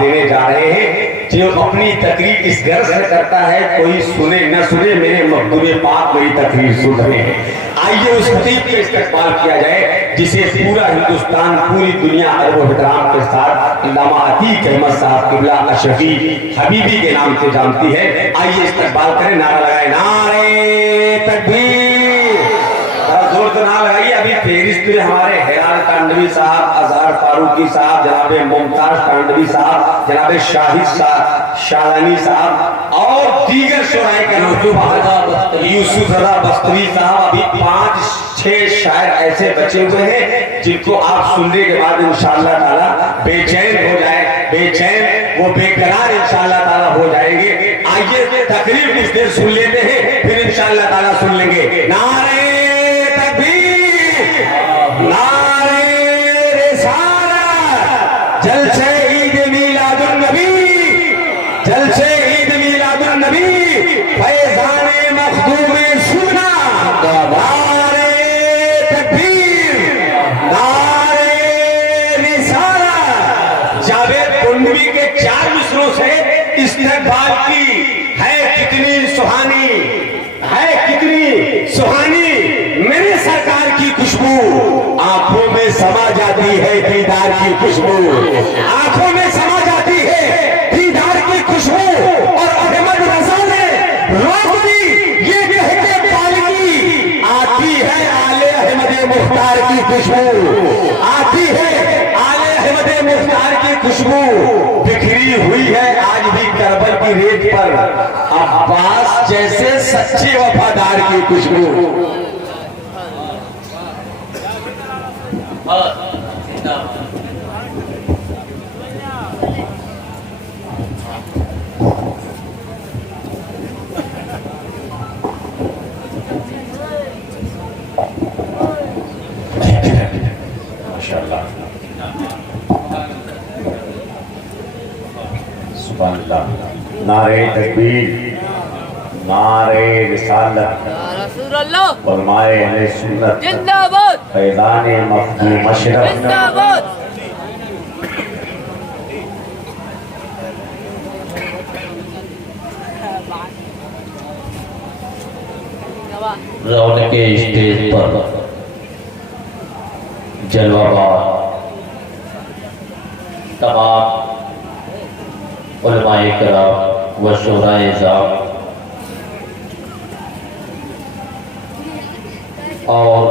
دینے جا رہے ہیں جو اپنی تقریر اس غرض سے کرتا ہے کوئی سنے نہ سنے میرے مخدوم پاک میری تقریر سن رہے ہیں. آئیے اس خطیب کا استقبال کیا جائے جسے پورا ہندوستان پوری دنیا ادب و احترام کے ساتھ علامہ عتیق احمد صاحب قبلہ اشرفی حبیبی کے نام سے جانتی ہے. آئیے استقبال کریں, نعرہ لگائیں, نعرہ تکبیر. زور تو نہ لگائیے. ابھی فہرست میں ہمارے حیال تانڈوی صاحب, اظہر فاروقی صاحب, جناب ممتاز تانڈوی صاحب, جناب شاہد صاحب, شاہدانی صاحب اور دیگر شعراء کرام, یوسف رضا بستوی صاحب. ابھی 5-6 شاعر ایسے بچے ہوئے ہیں جن کو آپ سننے کے بعد انشاءاللہ تعالی بے چین ہو جائے, بے چین وہ بے قرار انشاءاللہ تعالی ہو جائیں گے. آئیے تقریر کچھ دیر سن لیتے ہیں پھر انشاءاللہ تعالی سن لیں گے. نعرہ نعرے رسالت, جلسے عید میلاد النبی, جلسے عید میلاد النبی, فیضان مخدوم سننا, نعرے تکبیر, نعرے رسالت. جاوید کنڈوی کے 4 مصروں سے استقبال کی ہے کتنی سہانی, ہے کتنی سہانی میرے سرکار کی خوشبو, آنکھوں میں سما جاتی ہے دیدار کی خوشبو, آنکھوں میں سما جاتی ہے دیدار کی خوشبو. اور احمد رضا نے روک دی یہ کہہ کے پالکی, آتی ہے آل احمد مختار کی خوشبو, آتی ہے آل احمد مختار کی خوشبو. بکھری ہوئی ہے آج بھی کربل کی ریت پر عباس جیسے سچے وفادار کی خوشبو. ماشاءاللہ, سبحان اللہ. نعرہ تکبیر, نعرہ رسالت, علماء اہل سنت, فیضان مخدوم اشرف, رونق اسٹیج پر جلوہ بار تمام علماء کرام و شعراء اعظام اور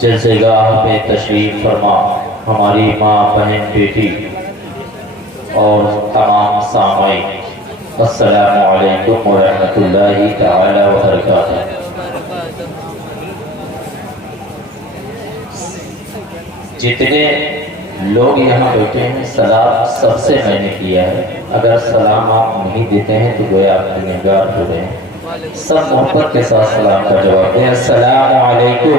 جلسے گاہ پہ تشریف فرما ہماری ماں, بہن, بیٹی اور تمام سامعین, السلام علیکم ورحمۃ اللہ تعالی وبرکاتہ. جتنے لوگ یہاں بیٹھے ہیں سلام سب سے میں نے کیا ہے. اگر سلام آپ نہیں دیتے ہیں تو گویا آپ گنہگار ہو رہے ہیں. سب محبت کے ساتھ سلام کا جواب دیں. السلام علیکم.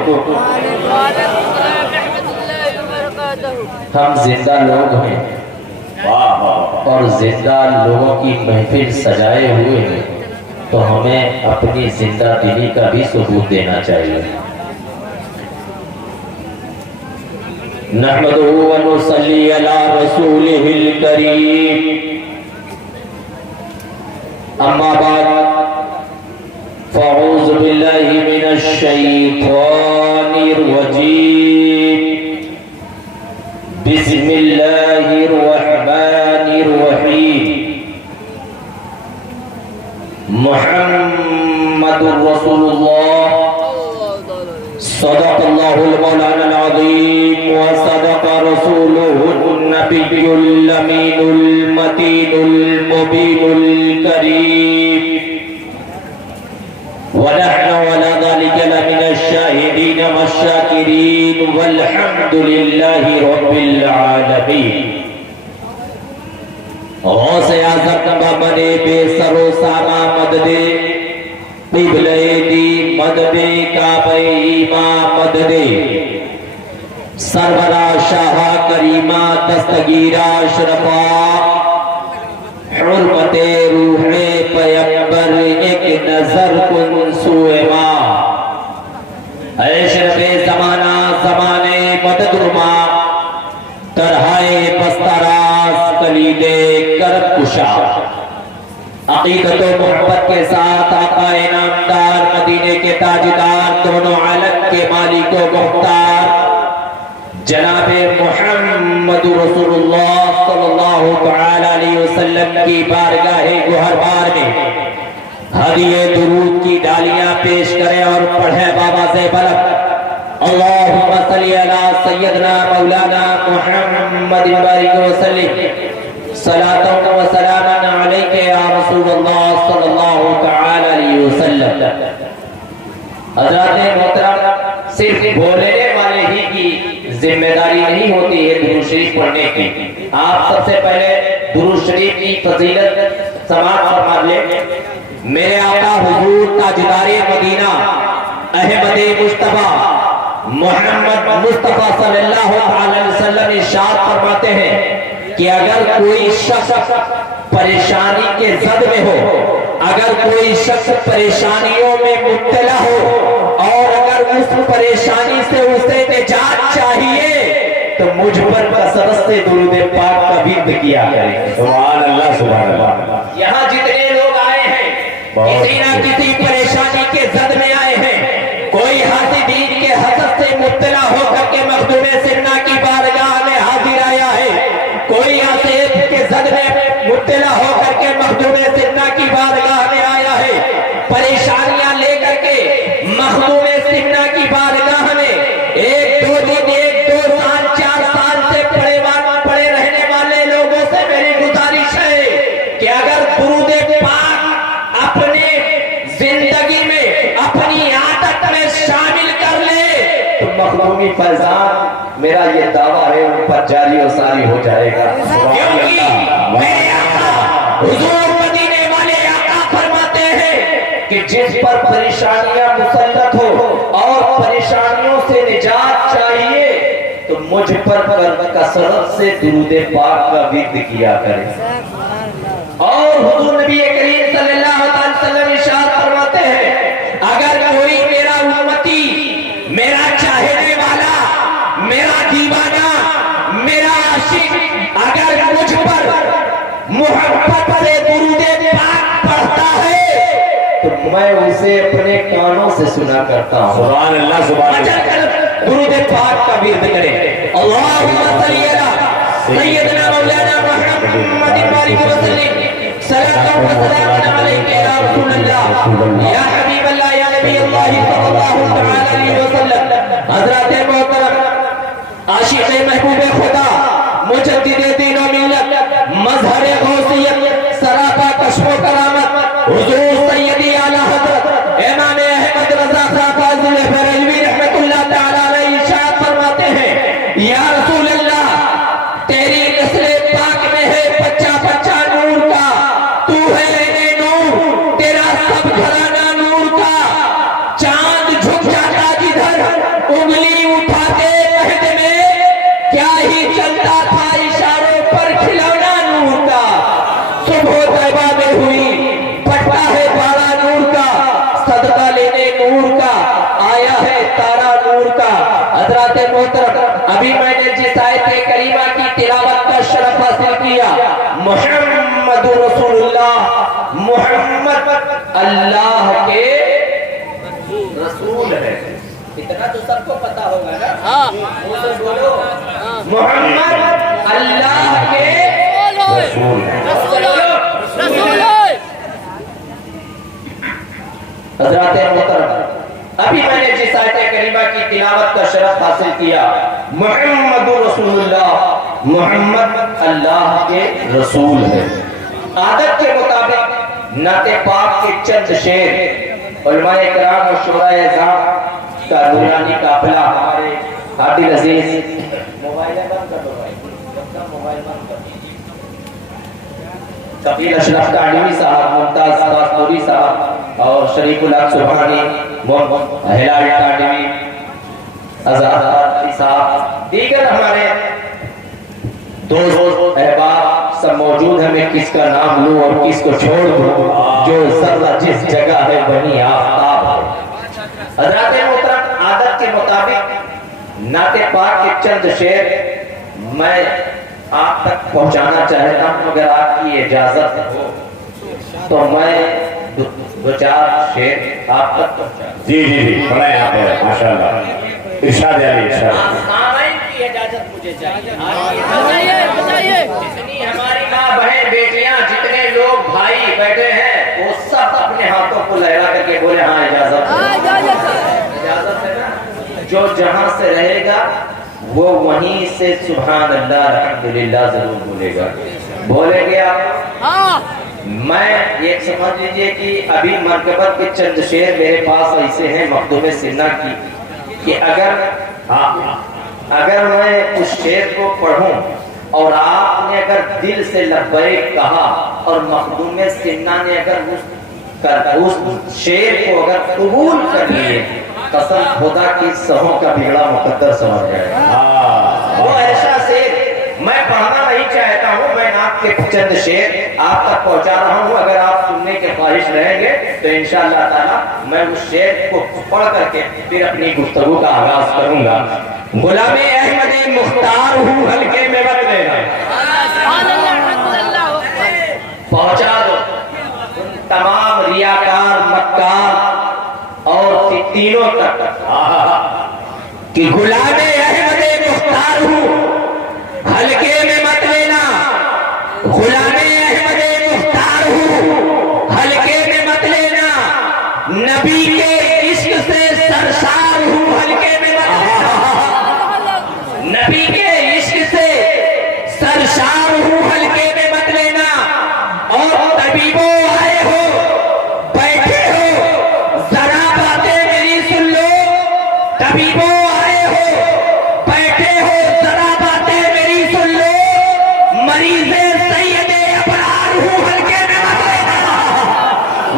ہم زندہ لوگ ہیں اور زندہ لوگوں کی محفل سجائے ہوئے ہیں, تو ہمیں اپنی زندہ دلی کا بھی ثبوت دینا چاہیے. نحمدہ و نصلی علی رسولہ الکریم, اما بعد فاعوذ باللہ من الشیطان الرجیم, بسم اللہ الرحمن الرحیم. محمد رسول اللہ, صدق اللہ المولانا العظیم وصدق رسولہ النبی الامین المتین المبین الکریم, ونحن ولا ذلك لمن الشاهدين والشاكرين والحمد لله رب العالمين. غوث اعظم بنے بے سر و سامہ مدد, قبلہ دی مدد, کعبہ ایمان مدد, سرورہ شاہ کریمہ دستگیرہ اشرفہ, حرمت روح پیغمبر ایک نظر کن سوئے ماں, اشرف زمانہ زمانے مدد رما, طرحائے بستراز کلید کرب کشا، عقیدت و محبت کے ساتھ آقا انعامدار مدینے کے تاجدار دونوں عالم کے مالک و مختار جناب محمد رسول اللہ صلی اللہ تعالی علیہ وسلم کی بارگاہ گوہربار میں ہدیے درود کی ڈالیاں پیش کریں اور پڑھیں بابا سے بلند اللہم صلی علی سیدنا مولانا محمد بارک وسلم صلاة و سلاما علیک یا رسول اللہ صلی اللہ تعالی علیہ وسلم۔ حضرات محترم، صرف بولنے والے ہی کی ذمہ داری نہیں ہوتی ہے درود شریف پڑھنے کی۔ آپ سب سے پہلے درود شریف کی فضیلت سماعت فرما لیں۔ میرے آقا حضور تاجدار مدینہ احمد مصطفیٰ محمد مصطفیٰ صلی اللہ علیہ وسلم ارشاد فرماتے ہیں کہ اگر کوئی شخص پریشانی کے زد میں ہو، اگر کوئی شخص پریشانیوں میں مبتلا ہو اور اگر اس پریشانی سے اسے نجات چاہیے تو مجھ پر کثرت سے درود پاک کا ورد کیا کریں۔ سبحان اللہ سبحان اللہ۔ یہاں جتنے لوگ آئے ہیں کسی نہ کسی پریشانی کے زد میں آئے ہیں، کوئی حاسدین کے حسد سے مبتلا ہو کر کے مخدوم سرنا کی بارگاہ میں حاضر آیا ہے، کوئی حاسد کے زد میں مبتلا ہو کر کے مخدوم سرنا کی بارگاہ میں آیا ہے، پریشانیاں لے کر کے مخدوم سرنا کی بارگاہ میں ایک دو دن ایک دو سال 4 سال سے پڑے رہنے والے لوگوں سے میری گزارش ہے کہ اگر درود پاک اپنے زندگی میں اپنی عادت میں شامل کر لے تو مخدومی فیضان میرا یہ دعویٰ ہے ان پر جاری و ساری ہو جائے گا، کیونکہ میرے آقا حضور مدینے والے آقا فرماتے ہیں کہ جس پر پریشانیاں مسلط ہو اور پریشانیوں سے نجات چاہیے تو مجھ پر کثرت سے درود پاک کا ورد کیا کریں۔ اور حضور نبی کریم صلی اللہ علیہ وسلم ارشاد فرماتے ہیں اگر کوئی میرا امتی، میرا چاہنے والا، میرا دیوانہ، میرا عاشق اگر مجھ پر محبت سے درود پاک پڑھتا ہے تو میں اسے اپنے کانوں سے سنا کرتا ہوں۔ سبحان اللہ سبحان اللہ۔ درود پاک کا ورد کریں۔ اللہم صلی علی سیدنا مولانا محمد بارک وسلم صلاۃ و سلام علیک یا رسول اللہ یا حبیب اللہ یا نبی اللہ صلی اللہ تعالی علیہ وسلم۔ حضرات محترم، عاشق محبوب خدا، مجدد دین و ملت، مظہر غوثیت، سراپا کشف و کرامت، حضور سیدی اعلی حضرت امام احمد رضا صاحب فاضل بریلوی رحمت اللہ تعالی علیہ ارشاد فرماتے ہیں یا رسول اللہ تیری نسل پاک میں ہے بچہ بچہ نور کا، تو ہے نور، تیرا سب گھرانہ نور کا، چاند جھک جاتا جدھر انگلی اٹھاتے مہد میں، کیا ہی چلتا تھا اشاروں پر کھلونا نور کا، صبح طیبہ میں ہوئی پٹا ہے پارا نور کا، صدقہ لینے نور کا، آیا ہے تارا نور کا۔ حضرات محترم، ابھی میں نے جس آیت کریمہ کی تلاوت کا شرف حاصل کیا، محمد رسول اللہ، محمد اللہ کے رسول ہے، اتنا تو سب کو پتا ہوگا نا؟ بولو محمد اللہ کے رسول ہے۔ حضرات محترم، ابھی میں نے جس آیت کریمہ کی تلاوت کا شرف حاصل کیا، محمد رسول اللہ، محمد اللہ کے رسول ہے، عادت کے مطابق نعت پاک کے چند شعر علماء کرام اور شورا اعظام کا نورانی قافلہ ہمارے حاضر عزیز موبائل بند کر دو بھائی، موبائل بند کر دو، کفیل اشرف تعلیمی صاحب، ممتاز پاسپوری صاحب اور شریف الحق سبحانی، ہلال تعلیمی آزاد صاحب، دیگر ہمارے دوست احباب سب موجود ہیں۔ میں کس کا نام لوں اور کس کو چھوڑ دوں، جو ذرہ جس جگہ ہے وہیں آفتاب ہے۔ حضرات محترم، عادت کے مطابق نعت پاک کے چند شعر میں آپ تک پہنچانا چاہتا ہوں، اگر آپ کی اجازت ہو تو میں دو چار شعر آپ تک پہنچا۔ جی جی جی پڑھائیں آپ، ماشاءاللہ، ارشاد علی ارشاد۔ سامعین کی اجازت مجھے چاہیے۔ جتنی ہماری ماں بہن بیٹیاں جتنے لوگ بھائی بیٹھے ہیں وہ سب اپنے ہاتھوں کو لہرا کر کے بولے ہاں اجازت ہے، اجازت ہے نا۔ جو جہاں سے رہے گا وہ وہیں سے سبحان اللہ الحمدللہ ضرور بولے گا، بولیں گے آپ؟ میں یہ سمجھ لیجئے کہ ابھی مرکبت کے چند شعر میرے پاس ایسے ہیں مخدوم سنہ کی کہ اگر میں اس شعر کو پڑھوں اور آپ نے اگر دل سے لبیک کہا اور مخدوم سنہ نے اگر اس شعر کو اگر قبول کر لیے، قسم خدا کی سہوں کا بگڑا مقدر سمجھ جائے۔ وہ ایسا شعر میں پڑھنا نہیں چاہتا ہوں، میں آپ کے چند شعر آپ تک پہنچا رہا ہوں، اگر آپ سننے کے خواہش رہیں گے تو انشاءاللہ تعالی میں اس شعر کو پڑھ کر کے پھر اپنی گفتگو کا آغاز کروں گا۔ غلام احمد مختار ہوں حلقے میں مت لینا، پہنچا دو ان تمام ریاکار مکار اور تینوں تک کہ غلام احمد مختار ہوں حلقے میں مت لینا، غلام احمد مختار ہوں حلقے میں مت لینا، نبی کے عشق سے سرشار ہوں حلقے میں مت لینا، نبی کے عشق سے سرشار ہوں حلقے میں مت لینا، اور طبیبوں آئے ہو بیٹھے ہو ذرا باتیں میری سن لو، طبیبوں آئے ہو بیٹھے ہو ذرا باتیں میری سن لو، مریض سید ابرار ہوں حلقے میں مت لینا۔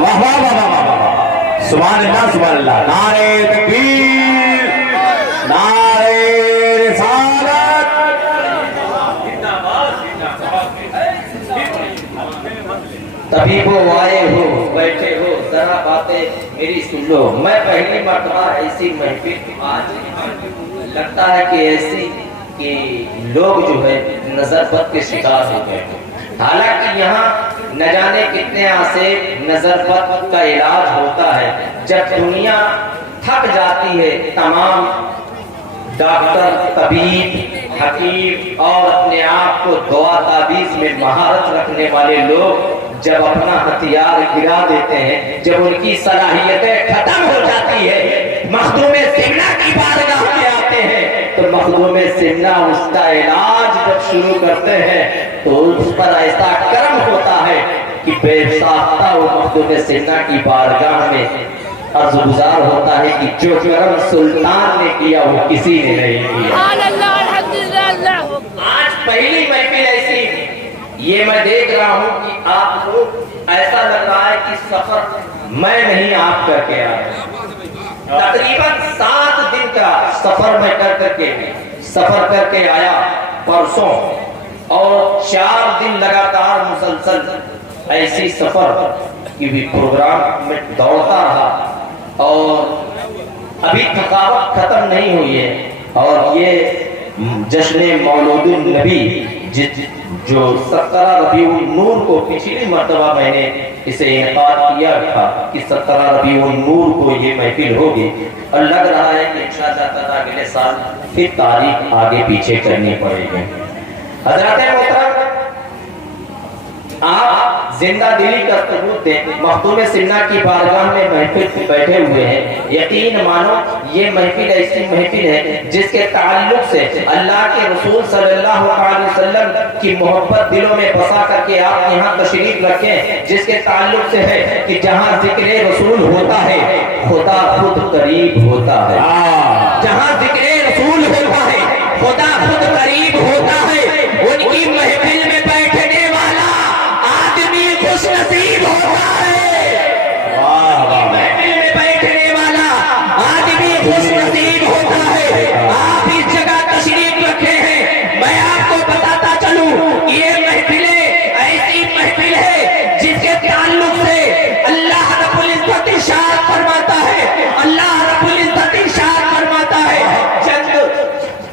واہ واہ واہ واہ واہ، سبحان اللہ سبحان اللہ، نعرہ تکبیر، نعرہ رسالت۔ طبیبوں آئے ہو بیٹھے ہو ذرا باتیں میری سن لو، میں پہلی مرتبہ ایسی محفل آج لگتا ہے کہ ایسی کہ لوگ جو ہے نظر بد کے شکار ہو گئے، حالانکہ یہاں نہ جانے کتنے عرصے نظر بد کا علاج ہوتا ہے۔ جب دنیا تھک جاتی ہے، تمام ڈاکٹر، طبیب، حکیم اور اپنے آپ کو دعا تعویذ میں مہارت رکھنے والے لوگ جب اپنا ہتھیار گرا دیتے ہیں، جب ان کی صلاحیتیں ختم ہو جاتی ہے، مخدوم سنہ کی بارگاہ میں آتے ہیں تو مخدوم سنہ اس کا علاج جب شروع کرتے ہیں تو اس پر ایسا کرم ہوتا ہے کہ بے ساختہ وہ مخدوم سنہ کی بارگاہ میں عرض گزار ہوتا ہے کہ جو کرم سلطان نے کیا وہ کسی نے نہیں کیا۔ آج پہلی محفل ایسی یہ میں دیکھ رہا ہوں کہ آپ کو ایسا لگ رہا ہے کہ سفر میں نہیں آپ کر کے آیا، تقریباً 7 دن کا سفر میں سفر کر کے آیا پرسوں، اور 4 دن لگاتار مسلسل ایسی سفر کی بھی پروگرام میں دوڑتا رہا، اور ابھی تھکاوٹ ختم نہیں ہوئی ہے۔ اور یہ جشن مولود النبی جو 17 ربیع النور کو پچھلی مرتبہ میں نے اسے انعقاد کیا تھا کہ 17 ربیع النور کو یہ محفل ہوگی، اور لگ رہا ہے کہ انشاءاللہ تعالیٰ اگلے سال پھر تاریخ آگے پیچھے کرنی پڑے گی۔ حضرات محترم، آپ زندہ دلی کا ثبوت دیں، مخدوم سنہ کی بارگاہ میں محفل پہ بیٹھے ہوئے ہیں، یقین مانو یہ محفل ایسی محفل ہے جس کے تعلق سے اللہ کے رسول صلی اللہ علیہ وسلم کی محبت دلوں میں بسا کر کے آپ یہاں تشریف رکھیں، جس کے تعلق سے ہے کہ جہاں ذکر رسول ہوتا ہے خدا خود قریب ہوتا ہے، جہاں ذکر رسول ہوتا ہے خدا خود قریب ہوتا ہے۔ ان کی محفل میں بیٹھنے والا آدمی خوش نصیب ہوتا ہے، محفل میں بیٹھنے والا آدمی خوش نصیب ہوتا ہے۔ آپ اس جگہ تشریف رکھے ہیں، میں آپ کو بتاتا چلوں یہ محفلیں ایسی محفل ہے جس کے تعلق سے اللہ رب العزت ارشاد فرماتا ہے، اللہ رب العزت ارشاد فرماتا ہے،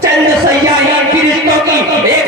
چند سیاحی فرشتوں کی ایک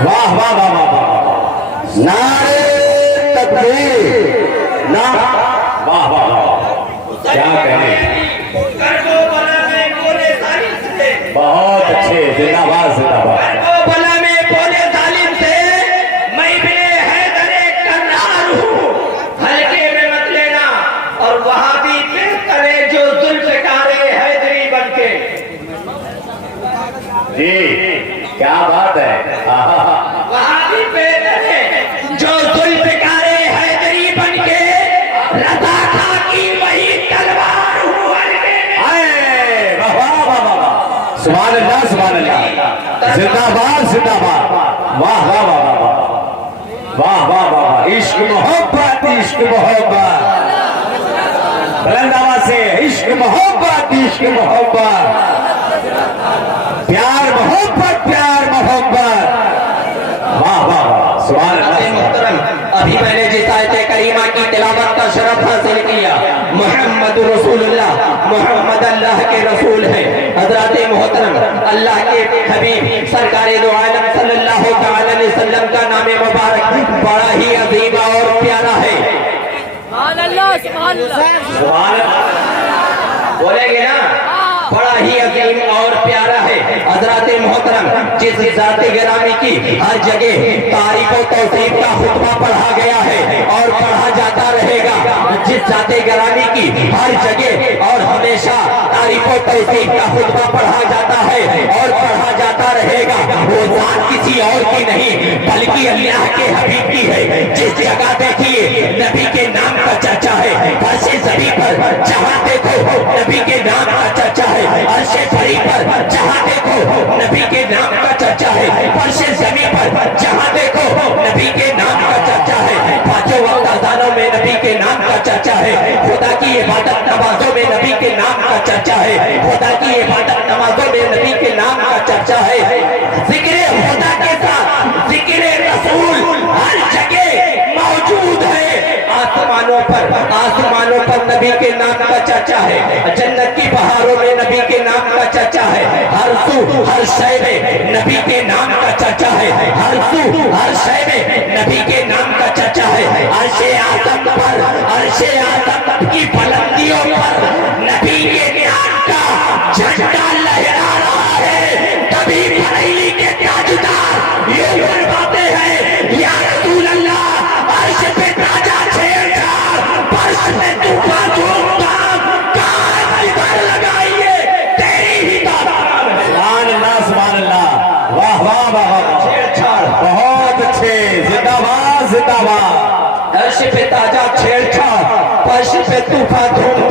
واہ واہ واہ واہ واہ، نعرے تکبیر، واہ واہ واہ، کیا کہیں، بہت اچھے، زندہ باد زندہ باد۔ بلا میں بولے ظالم سے میں ابن حیدر کرار ہوں، ہلکے میں مت لینا، اور وہاں بھی پھر کرے جو ذوالفقار حیدری بن کے۔ جی کیا بات ہے، وہاں بھی پھر کرے جو ذوالفقار حیدری بن کے، رضا خاں کی وہی تلوار ہوں ہلکے میں۔ آئے، واہ واہ واہ واہ واہ، سبحان اللہ سبحان اللہ، زندہ باد زندہ باد، واہ واہ واہ واہ واہ، واہ واہ واہ، عشق محبت عشق محبت، بلند آواز سے عشق محبت عشق محبت، پیار محبت پیار محبت، واہ واہ واہ، سبحان اللہ۔ محترم، ابھی میں نے جس آیت کریمہ کی تلاوت کا شرف حاصل کیا، محمد رسول اللہ، محمد اللہ کے رسول ہیں۔ حضرات محترم، اللہ کے حبیب سرکار دو عالم صلی اللہ تعالی علیہ وسلم کا نام مبارک بڑا ہی عظیم اور پیارا ہے۔ سبحان اللہ سبحان اللہ سبحان اللہ، بولیں گے نا، بڑا ہی عظیم اور پیارا ہے۔ حضرات محترم، جس ذات گرامی کی ہر جگہ تعریف و توصیف کا خطبہ پڑھا گیا ہے اور پڑھا جاتا رہے گا، جس ذات گرامی کی ہر جگہ اور ہمیشہ تعریف و توصیف کا خطبہ پڑھا جاتا ہے اور پڑھا جاتا رہے گا، وہ ذات کسی اور کی نہیں بلکہ اللہ کے حبیب کی ہے۔ جس جگہ دیکھیے نبی کے نام کا چرچا ہے، فرش زمین پر جہاں دیکھو نبی کے نام کا چرچا ہے، عرش بری پر جہاں دیکھو نبی کے نام کا چرچا ہے، فرش زمین پر جہاں دیکھو نبی کے نام کا چرچا ہے، پانچوں وقت اذانوں میں نبی کے نام کا چرچا ہے، خدا کی عبادت نمازوں میں نبی کے نام کا چرچا ہے، خدا کی عبادت نمازوں میں نبی کے نام کا چرچا ہے۔ ذکر خدا کے ساتھ ذکر رسول ہر جگہ موجود ہے۔ آسمانوں پر نبی کے نام کا چرچا ہے، جنت کی بہاروں میں نبی کے نام کا چرچا ہے، ہر سو ہر شے میں نبی کے نام کا چرچا ہے، ہر سو ہر شے میں نبی کے نام کا چرچا ہے، عرش اعظم پر عرش اعظم کی بلندیوں پر نبی کے نام کا جھنڈا لہرا رہا ہے۔ تبھی بریلی کے تاجدار یوں فرماتے ہیں، یا رسول اللہ، عرش پہ تاجا چھیڑ چھاڑ، فرش میں طوفان دھوم کہاں ادھر لگائیے تیری ہی دادان ہے۔ سبحان اللہ سبحان اللہ، واہ واہ واہ واہ، چھیڑ چھاڑ، بہت اچھے، زندہ باد زندہ باد، عرش پہ تاجا چھیڑ چھاڑ، فرش پہ طوفان دھوم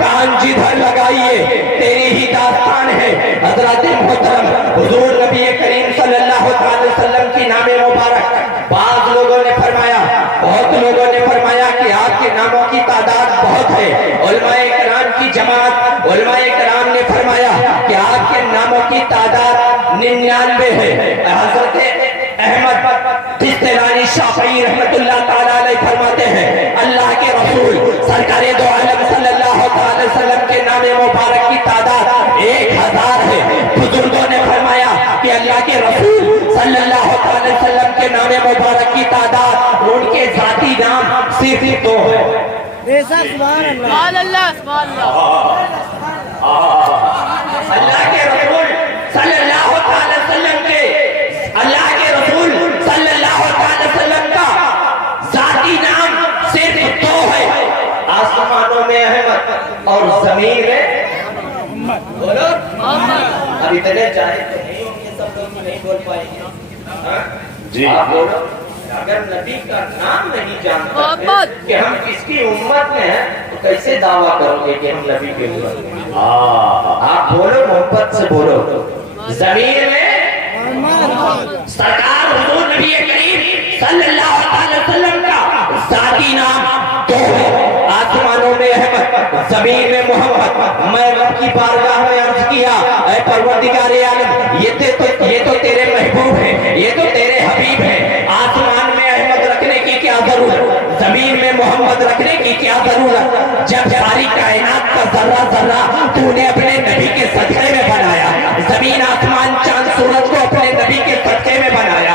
کان جدھر لگائیے تیری ہی داستان ہے۔ حضرات محترم، حضور نبی کریم صلی اللہ علیہ وسلم کی نام مبارک، بعض لوگوں نے فرمایا، بہت لوگوں نے فرمایا کہ آپ کے ناموں کی تعداد بہت ہے۔ علماء کرام کی جماعت، علماء کرام نے فرمایا کہ آپ کے ناموں کی تعداد 99 ہے۔ حضرت احمد دستلانی شافعی رحمت اللہ تعالیٰ علیہ فرماتے ہیں، اللہ کے رسول سرکار دو عالم صلی اللہ علیہ وسلم کے نام مبارک کی تعداد 1000 ہے۔ بزرگوں نے فرمایا کہ اللہ کے رسول صلی اللہ علیہ وسلم کے نام مبارک کی تعداد ان کے ذاتی نام صرف 2 ہے۔ سبحان اللہ سبحان اللہ اللہ کے رسول صلی اللہ علیہ وسلم کے اللہ کے رسول صلی اللہ علیہ وسلم کا ذاتی نام صرف 2 ہے۔ آسمانوں میں احمد اور زمین میں بولو محمد۔ اب اتنے چاہے تو نہیں ہوں گے، سب لوگ نہیں بول پائیں گے۔ جی آپ بولو، اگر نبی کا نام نہیں جانتا محمد کہ ہم کس کی امت میں ہیں تو کیسے دعویٰ کرو گے کہ ہم نبی کے امت میں ہیں؟ آپ بولو، محبت سے بولو۔ زمین میں سرکار حضور نبی کریم صلی اللہ علیہ وسلم کا ذاتی نام 2 ہے۔ آسمانوں میں احمد، زمین میں محمد۔ میں رب کی بارگاہ میں عرض کیا، اے پروردگار عالم، یہ تو تیرے محبوب ہیں، یہ تو تیرے حبیب ہیں۔ آسمان میں احمد رکھنے کی کیا ضرورت، زمین میں محمد رکھنے کی کیا ضرورت، جب ساری کائنات کا ذرہ ذرہ تو نے اپنے نبی کے صدقے میں بنایا، زمین آسمان چاند سورج کو اپنے نبی کے صدقے میں بنایا،